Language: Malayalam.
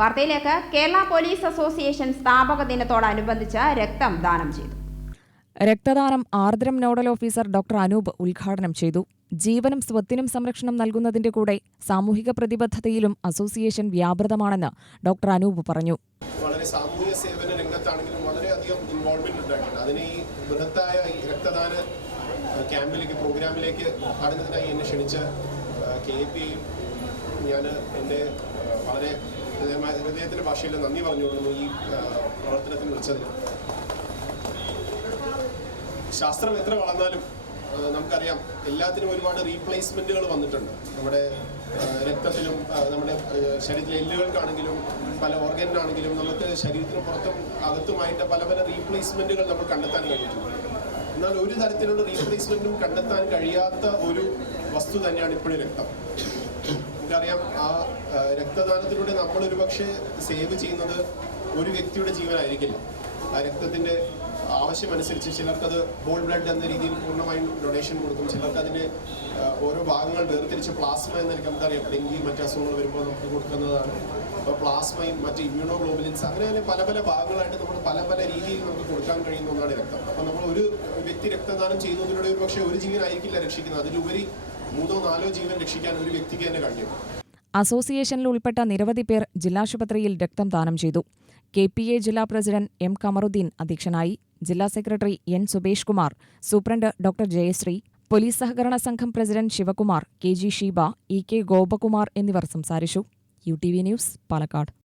വാർത്തയിലേക്ക് കേരള പോലീസ് അസോസിയേഷൻ സ്ഥാപക ദിനത്തോടനുബന്ധിച്ച് രക്തം ദാനം ചെയ്തു. രക്തദാനം Ardram nodal officer doctor Anoop ഉദ്ഘാടനം ചെയ്തു. ജീവനും സ്വത്തിനും സംരക്ഷണം നൽകുന്നതിന്റെ കൂടെ സാമൂഹിക പ്രതിബദ്ധതയിലും അസോസിയേഷൻ വ്യാപൃതമാണെന്ന് ഡോക്ടർ അനൂപ് പറഞ്ഞു. വളരെ സാമൂഹ്യ സേവന രംഗത്താണെങ്കിലും വളരെയധികം ഇൻവോൾവ്മെന്റ് ഉണ്ടായിട്ടുണ്ട്. അതിന് ഈ ബൃഹത്തായ ഈ രക്തദാന ക്യാമ്പിലേക്ക് പ്രോഗ്രാമിലേക്ക് ഉദ്ഘാടനത്തിനായി എന്നെ ക്ഷണിച്ച കെ പി ഞാൻ എന്റെ വളരെ ഹൃദയമായ ഹൃദയത്തിന്റെ ഭാഷയിൽ നന്ദി പറഞ്ഞുകൊള്ളുന്നു ഈ പ്രവർത്തനത്തിന് വിളിച്ചതിന്. ശാസ്ത്രം എത്ര വളർന്നാലും നമുക്കറിയാം എല്ലാത്തിനും ഒരുപാട് റീപ്ലേസ്മെന്റുകൾ വന്നിട്ടുണ്ട്. നമ്മുടെ രക്തത്തിലും നമ്മുടെ ശരീരത്തിലെ എല്ലുകൾക്കാണെങ്കിലും പല ഓർഗനിനാണെങ്കിലും നമുക്ക് ശരീരത്തിന് പുറത്തും അകത്തുമായിട്ട് പല പല റീപ്ലേസ്മെന്റുകൾ നമ്മൾ കണ്ടെത്താൻ കഴിഞ്ഞിട്ടുണ്ട്. എന്നാൽ ഒരു തരത്തിലുള്ള റീപ്ലേസ്മെന്റും കണ്ടെത്താൻ കഴിയാത്ത ഒരു വസ്തു തന്നെയാണ് ഇപ്പോഴും രക്തം. നമുക്കറിയാം ആ രക്തദാനത്തിലൂടെ നമ്മൾ ഒരുപക്ഷെ സേവ് ചെയ്യുന്നത് ഒരു വ്യക്തിയുടെ ജീവനായിരിക്കില്ല. ആ രക്തത്തിന്റെ ആവശ്യമനുസരിച്ച് ചിലർക്കത് ഹോൾ ബ്ലഡ് എന്ന രീതിയിൽ പൂർണമായും ഡൊണേഷൻ കൊടുക്കും. ചിലർക്ക് അതിന്റെ ഓരോ ഭാഗങ്ങൾ വേർതിരിച്ച് പ്ലാസ്മ എന്നൊക്കെ നമുക്കറിയാം. ഡെങ്കി മറ്റു അസുഖങ്ങൾ വരുമ്പോൾ നമുക്ക് കൊടുക്കുന്നതാണ്. അപ്പോൾ പ്ലാസ്മയും മറ്റ് ഇമ്മ്യൂണോഗ്ലോബുലിൻസ് അങ്ങനെ തന്നെ പല പല ഭാഗങ്ങളായിട്ട് നമ്മൾ പല പല രീതിയിൽ നമുക്ക് കൊടുക്കാൻ കഴിയുന്ന ഒന്നാണ് രക്തം. അപ്പോൾ നമ്മൾ ഒരു വ്യക്തി രക്തദാനം ചെയ്യുന്നതിലൂടെ ഒരു പക്ഷേ ഒരു ജീവനായിരിക്കില്ല രക്ഷിക്കുന്നത്. അതിലുപരി മൂന്നോ നാലോ ജീവൻ രക്ഷിക്കാൻ ഒരു വ്യക്തിക്ക് തന്നെ കഴിയും. അസോസിയേഷനിൽ ഉൾപ്പെട്ട നിരവധി പേർ ജില്ലാശുപത്രിയിൽ രക്തം ദാനം ചെയ്തു. കെ പി എ ജില്ലാ പ്രസിഡന്റ് എം കമറുദ്ദീൻ അധ്യക്ഷനായി ജില്ലാ secretary N Subesh Kumar superintendent doctor Jayasree police സഹകരണ സംഘം president Sivakumar K G Sheeba E K Gopakumar എന്നിവർ സംസാരിച്ചു. U T V news Palakkad.